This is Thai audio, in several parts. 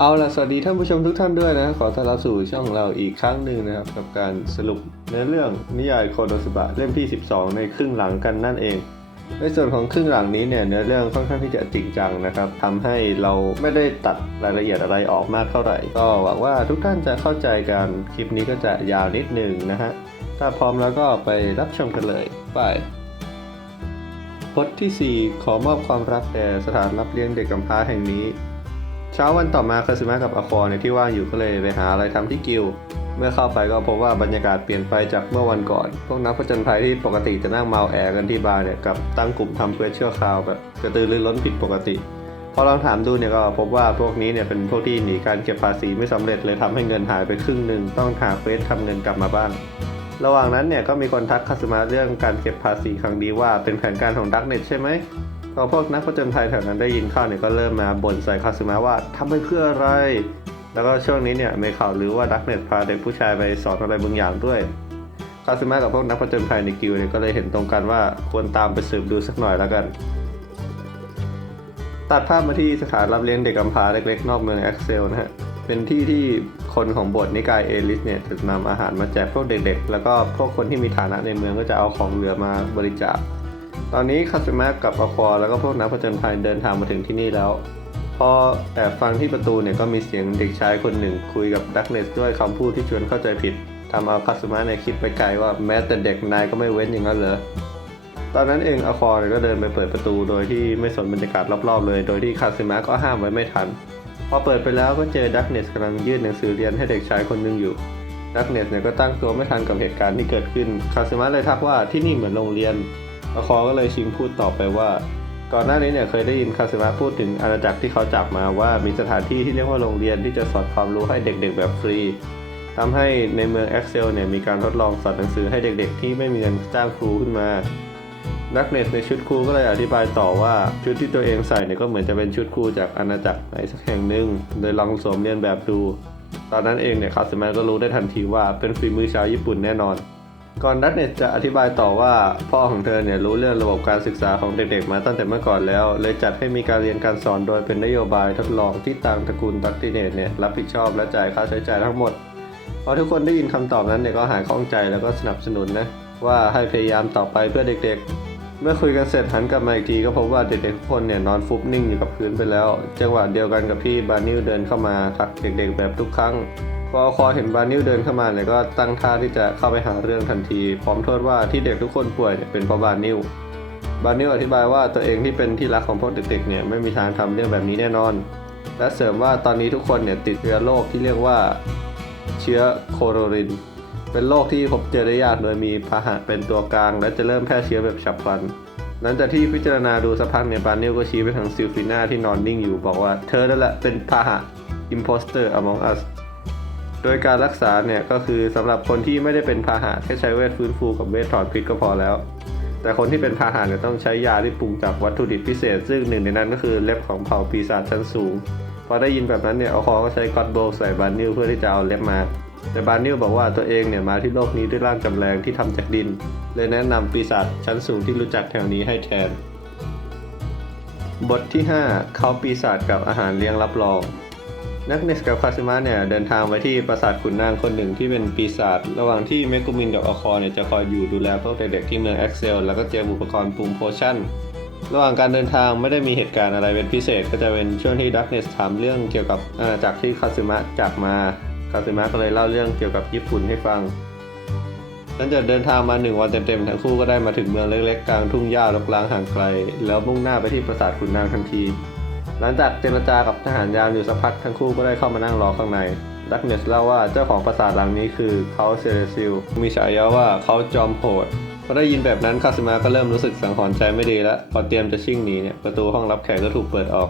เอาล่ะ สวัสดีท่านผู้ชมทุกท่านด้วยนะ ขอต้อนรับสู่ช่องเราอีกครั้งหนึ่งนะครับ กับการสรุปเนื้อเรื่องนิยายโคโดสบะเล่มที่ 12 ในครึ่งหลังกันนั่นเอง ในส่วนของครึ่งหลังนี้เนี่ยเนื้อเรื่องค่อนข้างที่จะจริงจังนะครับทำให้เราไม่ได้ตัดรายละเอียดอะไรออกมากเท่าไหร่ ก็หวังว่าทุกท่านจะเข้าใจกันคลิปนี้ก็จะยาวนิดหนึ่งนะฮะถ้าพร้อมแล้วก็ไปรับชมกันเลยไปพจน์ที่ 4 ขอมอบความรักแด่สถานรับเลี้ยงเด็กกำพร้าแห่งนี้ เช้าวันต่อมาคาซึมะกับอาคอในยที่ว่างอยู่ก็เลยไปหาอะไรทำที่กิลเมื่อเข้าไปก็พบว่าบรรยากาศเปลี่ยนไปจากเมื่อวันก่อน พวกนักผจญภัยที่ปกติจะนั่งเมาแอกันที่บาร์เนี่ยกับตั้งกลุ่มทำเพื่อชั่วคราวแบบกระตือรือร้นผิดปกติพอลองถามดูเนี่ยก็พบว่าพวกนี้เนี่ยเป็นพวกที่หนีการเก็บภาษีไม่สำเร็จเลยทำให้เงินหายไปครึ่งหนึ่งต้องหาเควสทำเงินกลับมาบ้าง ระหว่างนั้นเนี่ยก็มีคนทักคาซึมะเรื่องการเก็บภาษีครั้งนี้ว่าเป็นแผนการของดักเน็ตใช่ไหม พอพวกนักผจญภัยแถวนั้นได้ยินข้าวเนี่ยก็เริ่มมาบ่นใส่คาซึมะว่าทำไปเพื่ออะไร แล้วก็ช่วงนี้เนี่ยมีข่าวหรือว่าดักเน็ตพาเด็กผู้ชายไปสอนอะไรบางอย่างด้วยคาซึมะกับพวกนักผจญภัยในกิลด์เนี่ยก็เลยเห็นตรงกันว่าควรตามไปสืบดูสักหน่อยแล้วกัน ตัดภาพมาที่สถานรับเลี้ยงเด็กกำพร้าเล็กๆ นอกเมืองแอ็กเซลนะฮะเป็นที่ที่คนของโบสถ์นิกายเอลิสเนี่ยจะนำอาหารมาแจกพวกเด็กๆ แล้วก็พวกคนที่มีฐานะในเมืองก็จะเอาของเหลือมาบริจาค ตอนนี้คาซึมะกับอควาแล้วก็พวกนักผจญภัยเดินทางมาถึงที่นี่แล้ว พอแอบฟังที่ประตูเนี่ยก็มีเสียงเด็กชายคนหนึ่งคุยกับดักเนสด้วยคำพูดที่ชวนเข้าใจผิดทำเอาคาซึมะเนี่ยคิดไปไกลว่าแม้แต่เด็กนายก็ไม่เว้นอย่างนั้นเหรอตอนนั้นเองอควาเนี่ยก็เดินไปเปิดประตูโดยที่ไม่สนบรรยากาศรอบๆ เลย โดยที่คาซึมะก็ห้ามไว้ไม่ทัน พอเปิดไปแล้วก็เจอดักเนสกำลังยื่นหนังสือเรียนให้เด็กชายคนหนึ่งอยู่ดักเนสเนี่ยก็ตั้งตัวไม่ทันกับเหตุการณ์ที่เกิดขึ้นคาซึมะเลยทักว่าที่นี่เหมือนโรงเรียน อาคอก็เลยชิงพูดต่อไปว่า ก่อนหน้านี้เนี่ยเคยได้ยินคาซึมะพูดถึงอาณาจักรที่เขาจับมาว่ามีสถานที่ที่เรียกว่าโรงเรียนที่จะสอนความรู้ให้เด็กๆแบบฟรีทำให้ในเมือง Excel เนี่ยมีการทดลองสอนหนังสือให้เด็กๆ ที่ไม่มีเงินจ้างครูขึ้นมานักเนสในชุดครูก็เลยอธิบายต่อว่าชุดที่ตัวเองใส่เนี่ยก็เหมือนจะเป็นชุดครูจากอาณาจักรไหนสักแห่งหนึ่งโดยลองสวมเรียนแบบดู ตอนนั้นเองเนี่ยคาซึมะก็รู้ได้ทันทีว่าเป็นฝีมือชาวญี่ปุ่นแน่นอน ก่อนดัตเน็ตจะอธิบายต่อว่าพ่อของเธอเนี่ยรู้เรื่องระบบการศึกษาของเด็กๆ มาตั้งแต่เมื่อก่อนแล้ว เลยจัดให้มีการเรียนการสอนโดยเป็นนโยบายทดลองที่ต่างตระกูลดักติเนตเนี่ยรับผิดชอบและจ่ายค่าใช้จ่ายทั้งหมดพอทุกคนได้ยินคำตอบนั้นเนี่ยก็หายข้องใจแล้วก็สนับสนุนนะว่าให้พยายามต่อไปเพื่อเด็กๆ เมื่อคุยกันเสร็จหันกลับมาอีกทีก็พบว่าเด็กๆทุกคนเนี่ยนอนฟุบนิ่งอยู่กับพื้นไปแล้ว จังหวะเดียวกันกับที่บานิวเดินเข้ามาทักเด็กๆ แบบทุกครั้ง พอคอเห็นบานิวเดินเข้ามาเนี่ยก็ตั้งท่าที่จะเข้าไปหาเรื่องทันที พร้อมโทษว่าที่เด็กทุกคนป่วยเนี่ยเป็นเพราะบานิวบานิวอธิบายว่าตัวเองที่เป็นที่รักของพวกเด็กๆเนี่ยไม่มีทางทำเรื่องแบบนี้แน่นอน และเสริมว่าตอนนี้ทุกคนเนี่ยติดเชื้อโรคที่เรียกว่า เชื้อโคโรริน เป็นโรคที่พบเจอได้ยากโดยมีพาหะเป็นตัวกลาง และจะเริ่มแพร่เชื้อแบบฉับพลันหลังจากที่พิจารณาดูสักพักเนี่ยบานิวก็ชี้ไปทางซิลฟิน่าที่นอนนิ่งอยู่บอกว่าเธอนั่นแหละเป็นพาหะ imposter among us โดยการรักษาเนี่ยก็คือสำหรับคนที่ไม่ได้เป็นพาหะแค่ใช้เวทฟื้นฟูกับเวทถอนพิษก็พอแล้ว แต่คนที่เป็นพาหะเนี่ยต้องใช้ยาที่ปรุงจากวัตถุดิบพิเศษ ซึ่งหนึ่งในนั้นก็คือเล็บของเผ่าปีศาจชั้นสูงพอได้ยินแบบนั้นเนี่ยเอาคอก็ใช้ก็อดโบใส่บานิลเพื่อที่จะเอาเล็บมา แต่บานิลบอกว่าตัวเองเนี่ยมาที่โลกนี้ด้วยร่างจำแรงที่ทำจากดิน เลยแนะนำปีศาจชั้นสูงที่รู้จักแถวนี้ให้แทน บทที่ 5 เขาปีศาจกับอาหารเลี้ยงรับรอง นักเนสกับคาซึมะเนี่ยเดินทางไปที่ปราสาทขุนนางคนหนึ่งที่เป็นปีศาจระหว่างที่เมกุมินกับอคอเนี่ยจะคอยอยู่ดูแลพวกเด็กๆที่เมืองเอ็กเซลแล้วก็เตรียมอุปกรณ์ปรุงโพชั่น ระหว่างการเดินทางไม่ได้มีเหตุการณ์อะไรเป็นพิเศษ ก็จะเป็นช่วงที่ดักเนสถามเรื่องเกี่ยวกับอาณาจักรที่คาซึมะจากมาคาซึมะก็เลยเล่าเรื่องเกี่ยวกับญี่ปุ่นให้ฟังหลังจากเดินทางมาหนึ่งวันเต็มๆทั้งคู่ก็ได้มาถึงเมืองเล็กๆกลางทุ่งหญ้ารกร้างห่างไกล แล้วมุ่งหน้าไปที่ปราสาทขุนนางทันที หลังจากเจรจากับทหารยามอยู่สักพักทั้งคู่ก็ได้เข้ามานั่งรอข้างใน ดักเนสเล่าว่าเจ้าของปราสาทหลังนี้คือเขาเซเลซิล มีฉายาว่าเขาจอมโหดพอได้ยินแบบนั้นคาสิมาก็เริ่มรู้สึกสังหรณ์ใจไม่ดีแล้ว พอเตรียมจะชิ่งหนีเนี่ยประตูห้องรับแขกก็ถูกเปิดออก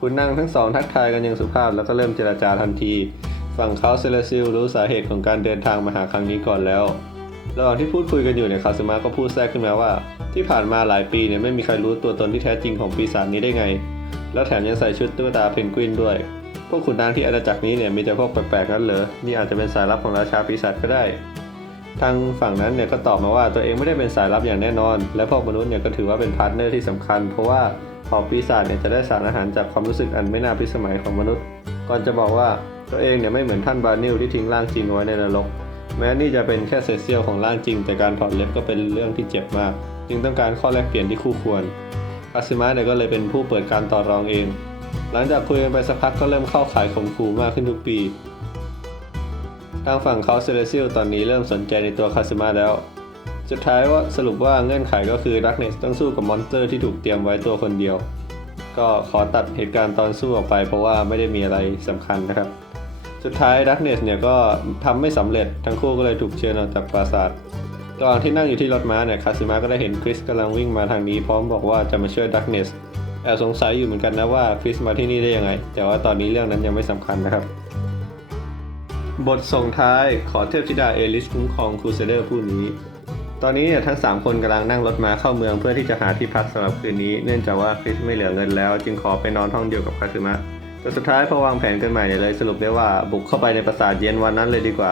คุณนางทั้งสองทักทายกันอย่างสุภาพแล้วก็เริ่มเจรจาทันที ฝั่งเขาเซเลซิลรู้สาเหตุของการเดินทางมาหาครั้งนี้ก่อนแล้วระหว่างที่พูดคุยกันอยู่เนี่ยคาซึมะก็พูดแทรกขึ้นมาว่า ที่ผ่านมาหลายปีเนี่ยไม่มีใครรู้ตัวตนที่แท้จริงของปีศาจนี้ได้ไง แล้วแถมยังใส่ชุดตุ๊กตาเพนกวินด้วย พวกขุนนางที่อาณาจักรนี้เนี่ยมีแต่พวกแปลกๆนั้นเหรอ นี่อาจจะเป็นสายลับของราชาปีศาจก็ได้ ทางฝั่งนั้นเนี่ยก็ตอบมาว่าตัวเองไม่ได้เป็นสายลับอย่างแน่นอน และพวกมนุษย์เนี่ยก็ถือว่าเป็นพาร์ทเนอร์ที่สำคัญ เพราะว่าเผ่าปีศาจเนี่ยจะได้สารอาหารจากความรู้สึกอันไม่น่าพิสมัยของมนุษย์ ก่อนจะบอกว่าตัวเองเนี่ยไม่เหมือนท่านบานิลที่ทิ้งร่างจริงไว้ในนรก แม้นี่จะเป็นแค่เศษเสี้ยวของร่างจริง แต่การถอดเล็บก็เป็นเรื่องที่เจ็บมาก จึงต้องการข้อแลกเปลี่ยนที่คู่ควร คาซิมะเนี่ยก็เลยเป็นผู้เปิดการต่อรองเอง หลังจากคุยกันไปสักพักก็เริ่มเข้าขายข่มขู่มากขึ้นทุกปี ทางฝั่งเขาเซเลซิลตอนนี้เริ่มสนใจในตัวคาซิมะแล้ว สุดท้ายว่าสรุปว่าเงื่อนไขก็คือดักเนสต้องสู้กับมอนสเตอร์ที่ถูกเตรียมไว้ตัวคนเดียว ก็ขอตัดเหตุการณ์ตอนสู้ออกไป เพราะว่าไม่ได้มีอะไรสำคัญนะครับ สุดท้ายดักเนสเนี่ยก็ทำไม่สำเร็จทั้งคู่ก็เลยถูกเชิญออกจากปราสาท ระหว่างที่นั่งอยู่ที่รถม้าเนี่ยคาซิมะก็ได้เห็นคริสกำลังวิ่งมาทางนี้พร้อมบอกว่าจะมาช่วยดักเนสแอบสงสัยอยู่เหมือนกันนะว่าคริสมาที่นี่ได้ยังไง แต่ว่าตอนนี้เรื่องนั้นยังไม่สำคัญนะครับ บทส่งท้ายขอเทพธิดาเอลิสคุ้มครองครูเซเดอร์ผู้นี้ ตอนนี้เนี่ยทั้ง 3 คนกำลังนั่งรถม้าเข้าเมืองเพื่อที่จะหาที่พักสำหรับคืนนี้เนื่องจากว่าคริสไม่เหลือเงินแล้ว จึงขอไปนอนห้องเดียวกับคาซึมะแต่สุดท้ายพอวางแผนกันใหม่เนี่ยเลยสรุปได้ว่าบุกเข้าไปในปราสาทเย็นวันนั้นเลยดีกว่า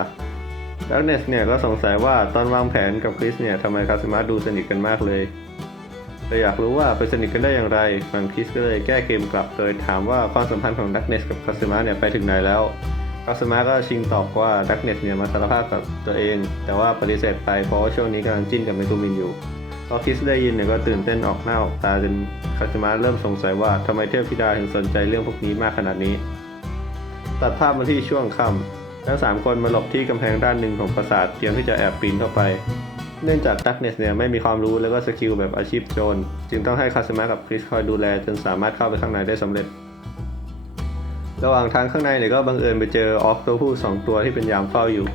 ดักเนสเนี่ยก็สงสัยว่าตอนวางแผนกับคริสเนี่ยทำไมคาซึมะดูสนิทกันมากเลยแต่อยากรู้ว่าไปสนิทกันได้อย่างไรฝั่งคริสก็เลยแก้เกมกลับโดยถามว่าความสัมพันธ์ของดักเนสกับคาซึมะเนี่ยไปถึงไหนแล้วคาสมาก็ชิงตอบว่าดักเนสเนี่ยมาสารภาพกับตัวเอง แต่ว่าปฏิเสธไปเพราะว่าช่วงนี้กำลังจิ้นกับเมกูมินอยู่พอคริสได้ยินเนี่ยก็ตื่นเต้นออกหน้าออกตาจนคาสมาเริ่มสงสัยว่าทำไมเทพธิดาถึงสนใจเรื่องพวกนี้มากขนาดนี้ ตัดภาพมาที่ช่วงค่ำ ทั้งสามคนมาหลบที่กำแพงด้านหนึ่งของปราสาทเตรียมที่จะแอบปีนเข้าไป เนื่องจากดักเนสเนี่ยไม่มีความรู้แล้วก็สกิลแบบอาชีพโจร จึงต้องให้คาสมากับคริสคอยดูแลจนสามารถเข้าไปข้างในได้สำเร็จ ระหว่างทางข้างในเนี่ยก็บังเอิญไปเจอออกตัวผู้สองตัวที่เป็นยามเฝ้าอยู่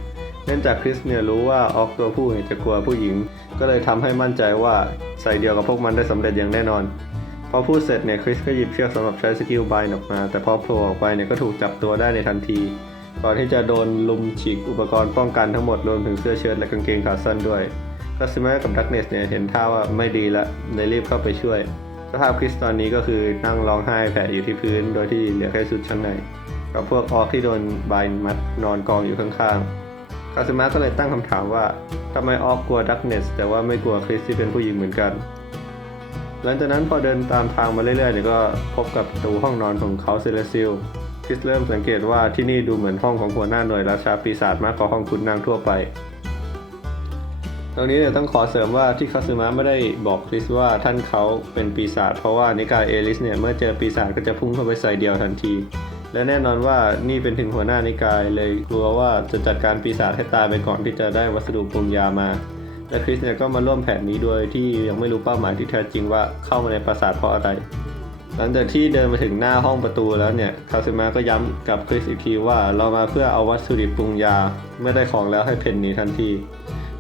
เนื่องจากคริสเนี่ยรู้ว่าออกตัวผู้เนี่ยจะกลัวผู้หญิง ก็เลยทำให้มั่นใจว่าใส่เดียวกับพวกมันได้สำเร็จอย่างแน่นอนพอพูดเสร็จเนี่ยคริสก็หยิบเชือกสำหรับใช้สกิลบายออกมา แต่พอโผล่ออกไปเนี่ยก็ถูกจับตัวได้ในทันที ก่อนที่จะโดนลุมฉีกอุปกรณ์ป้องกันทั้งหมดรวมถึงเสื้อเชิ้ตและกางเกงขาสั้นด้วยคาซิมากับดักเนสเนี่ยเห็นท่าว่าไม่ดีละเลยรีบเข้าไปช่วย สภาพคริสตอนนี้ก็คือนั่งร้องไห้แผลอยู่ที่พื้น โดยที่เหลือแค่ชุดชั้นใน กับพวกออกที่โดนบายมัดนอนกองอยู่ข้างๆคาซึมะก็เลยตั้งคำถามว่าทำไมออกกลัวดักเนสแต่ว่าไม่กลัวคริสที่เป็นผู้หญิงเหมือนกัน หลังจากนั้นพอเดินตามทางมาเรื่อยๆเนี่ยก็พบกับประตูห้องนอนของเขาเซเลซิล คริสเริ่มสังเกตว่าที่นี่ดูเหมือนห้องของหัวหน้าหน่วยราชาปีศาจมากกว่าห้องคุณนางทั่วไป ตรงนี้เนี่ยต้องขอเสริมว่าที่คาซึมะไม่ได้บอกคริสว่าท่านเขาเป็นปีศาจเพราะว่านิกายเอลิสเนี่ยเมื่อเจอปีศาจก็จะพุ่งเข้าไปใส่เดียวทันที และแน่นอนว่านี่เป็นถึงหัวหน้านิกายเลยกลัวว่าจะจัดการปีศาจให้ตายไปก่อนที่จะได้วัสดุปรุงยามาและคริสเนี่ยก็มาร่วมแผนนี้โดยที่ยังไม่รู้เป้าหมายที่แท้จริงว่าเข้ามาในปราสาทเพราะอะไร หลังจากที่เดินมาถึงหน้าห้องประตูแล้วเนี่ยคาซึมะก็ย้ำกับคริสอีกทีว่าเรามาเพื่อเอาวัสดุปรุงยา เมื่อได้ของแล้วให้เพนหนีทันที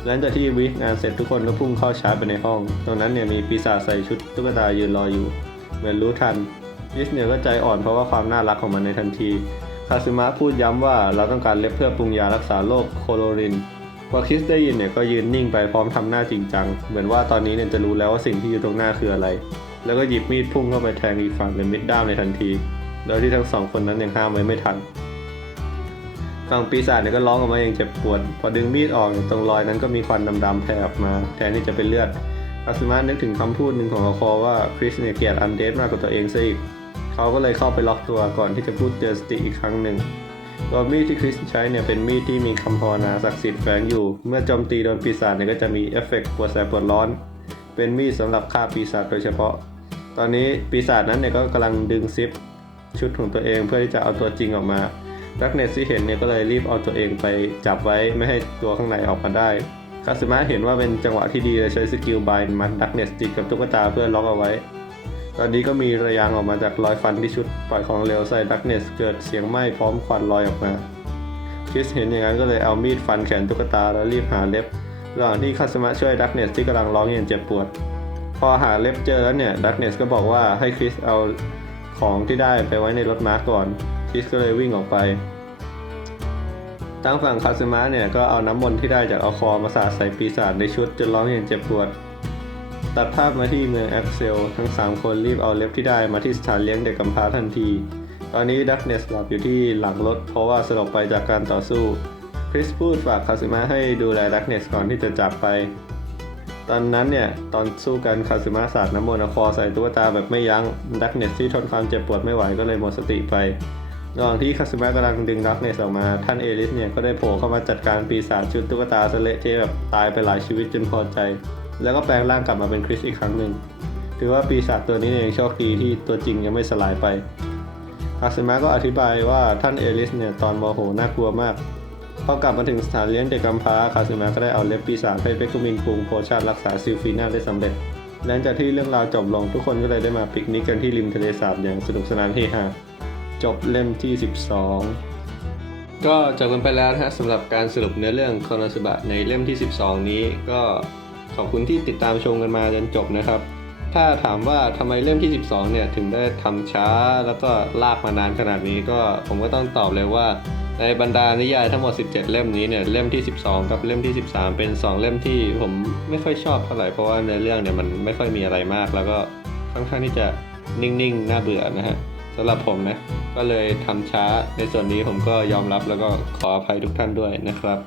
หลังจากที่วิงานเสร็จทุกคนก็พุ่งเข้าชาร์จไปในห้อง ตรงนั้นเนี่ยมีปีศาจใส่ชุดตุ๊กตายืนรออยู่ เหมือนรู้ทันคริสเนี่ยก็ใจอ่อนเพราะว่าความน่ารักของมันในทันทีคาซึมะพูดย้ำว่าเราต้องการเล็บเพื่อปรุงยารักษาโรคโคโลรินพอคริสได้ยินเนี่ยก็ยืนนิ่งไปพร้อมทำหน้าจริงจัง เหมือนว่าตอนนี้เนี่ยจะรู้แล้วว่าสิ่งที่อยู่ตรงหน้าคืออะไร แล้วก็หยิบมีดพุ่งเข้าไปแทงอีกฝั่งเป็นมิดด้ามในทันที โดยที่ทั้งสองคนนั้นยังห้ามไว้ไม่ทัน ฝั่งปีศาจเนี่ยก็ร้องออกมาอย่างเจ็บปวด พอดึงมีดออกตรงรอยนั้นก็มีควันดำๆแผ่ออกมา แทนที่จะเป็นเลือดคาสมานึกถึงคำพูดหนึ่งของอคอว่าคริสเนี่ยเกลียดอันเดสมากกว่าตัวเองซะอีก เขาก็เลยเข้าไปล็อกตัวก่อนที่จะพูดเตือนสติอีกครั้งหนึ่งตัวมีดที่คริสใช้เนี่ยเป็นมีดที่มีคำภาวนาศักดิ์สิทธิ์แฝงอยู่ เมื่อโจมตีโดนปีศาจเนี่ยก็จะมีเอฟเฟกต์ปวดแสบปวดร้อน เป็นมีดสำหรับฆ่าปีศาจโดยเฉพาะ ตอนนี้ปีศาจนั้นเนี่ยก็กำลังดึงซิปชุดของตัวเองเพื่อที่จะเอาตัวจริงออกมาดักเนสที่เห็นเนี่ยก็เลยรีบเอาตัวเองไปจับไว้ไม่ให้ตัวข้างในออกมาได้คาสมาเห็นว่าเป็นจังหวะที่ดีเลยใช้สกิลบายมันดักเนสติดกับตุ๊กตาเพื่อล็อกเอาไว้ ตอนนี้ก็มีระยางออกมาจากรอยฟันที่ชุดปล่อยของเหลวใส่ดักเนสเกิดเสียงไหม้พร้อมควันลอยออกมาคริสเห็นอย่างนั้นก็เลยเอามีดฟันแขนตุ๊กตาแล้วรีบหาเล็บระหว่างที่คาสมาช่วยดักเนสที่กำลังร้องอย่างเจ็บปวด อหาเล็บเจอแล้วเนี่ยดักเนสก็บอกว่าให้คริสเอาของที่ได้ไปไว้ในรถม้าก่อนคริสก็เลยวิ่งออกไปทางฝั่งคาซึมะเนี่ยก็เอาน้ำมนต์ที่ได้จากเอาคอมาสาดใส่ปีศาจในชุดจนร้องอย่างเจ็บปวด ตัดภาพมาที่เมืองแอคเซล ทั้ง 3 คนรีบเอาเล็บที่ได้มาที่สถานเลี้ยงเด็กกำพร้าทันที ตอนนี้ดักเนสหลับอยู่ที่หลังรถ เพราะว่าสลบไปจากการต่อสู้คริสพูดฝากคาซึมะให้ดูแลดักเนสก่อนที่จะจากไป ตอนนั้นเนี่ย ตอนสู้กันคาซึมะสาดน้ำมนต์คอใส่ตุ๊กตาแบบไม่ยัง้งดักเนสที่ทนความเจ็บปวดไม่ไหวก็เลยหมดสติไประหว่างที่คาสึมะกำลังดึงดักเนสออกมา ท่านเอลิสเนี่ยก็ได้โผล่เข้ามาจัดการปีศาจชุดตุ๊กตาสเละเทะแบบตายไปหลายชีวิตจนพอใจ แล้วก็แปลงร่างกลับมาเป็นคริสอีกครั้งหนึ่งถือว่าปีศาจตัวนี้เนี่ยยังโชคดีที่ตัวจริงยังไม่สลายไปคาสึมะก็อธิบายว่าท่านเอลิสเนี่ยตอนโมโหน่ากลัวมาก พอกลับมาถึงสถานเลี้ยงเด็กกำพร้าคาสึมะก็ได้เอาเล็บปีศาจให้เปกุมินปรุงโพชั่นรักษาซิลฟีน่าได้สำเร็จหลังจากที่เรื่องราวจบลงทุกคนก็เลยได้มาปิกนิกกันที่ริมทะเลสาบอย่างสนุกสนานเฮฮาจบเล่มที่ 12 ก็จบกันไปแล้วนะฮะสำหรับการสรุปเนื้อเรื่องคอนสบะในเล่มที่ 12 นี้ ก็ขอบคุณที่ติดตามชมกันมาจนจบนะครับ ถ้าถามว่าทำไมเล่มที่ 12 เนี่ยถึงได้ทำช้าแล้วก็ลากมานานขนาดนี้ก็ผมก็ต้องตอบเลยว่า ในบรรดานิยายทั้งหมด 17 เล่มนี้เนี่ยเล่มที่ 12 กับเล่มที่ 13 เป็น 2 เล่มที่ผมไม่ค่อยชอบเท่าไหร่เพราะว่าในอเรื่องเนี่ยมันไม่ค่อยมีอะไรมาก แล้วก็ค่อนข้างที่จะนิ่งๆน่าเบื่อนะฮะสำหรับผมนะก็เลยทำช้าในส่วนนี้ผมก็ยอมรับแล้วก็ขออภัยทุกท่านด้วยนะครับ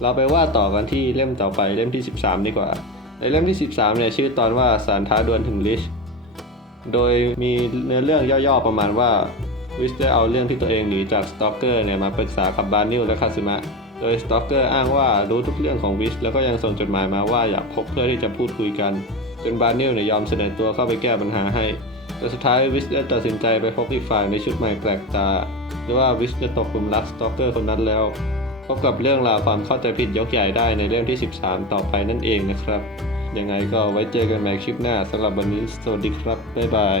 เราไปว่าต่อกันที่เล่มต่อไปเล่มที่ 13 ดีกว่า ในเล่มที่ 13เนี่ยชื่อตอนว่าสารท้าดวลถึงลิชโดยมีเนื้อเรื่องย่อๆประมาณว่า วิสได้เอาเรื่องที่ตัวเองหนีจากสตอกเกอร์เนี่ยมาปรึกษากับบาร์นิลและคาซึมะ โดยสตอกเกอร์อ้างว่ารู้ทุกเรื่องของวิสแล้วก็ยังส่งจดหมายมาว่าอยากพบเพื่อที่จะพูดคุยกัน จนบาร์นิลเนี่ยยอมเสนอตัวเข้าไปแก้ปัญหาให้ แต่สุดท้ายวิสได้ตัดสินใจไปพบอีกฝ่ายในชุดใหม่แปลกตาหรือว่าวิสจะตกหลุมรักสตอกเกอร์คนนั้นแล้วพบกับเรื่องราวความเข้าใจผิดยกใหญ่ได้ในเล่มที่ 13 ต่อไปนั่นเองนะครับ ยังไงก็ไว้เจอกันใหม่คลิปหน้าสำหรับวันนี้สวัสดีครับ บ๊ายบาย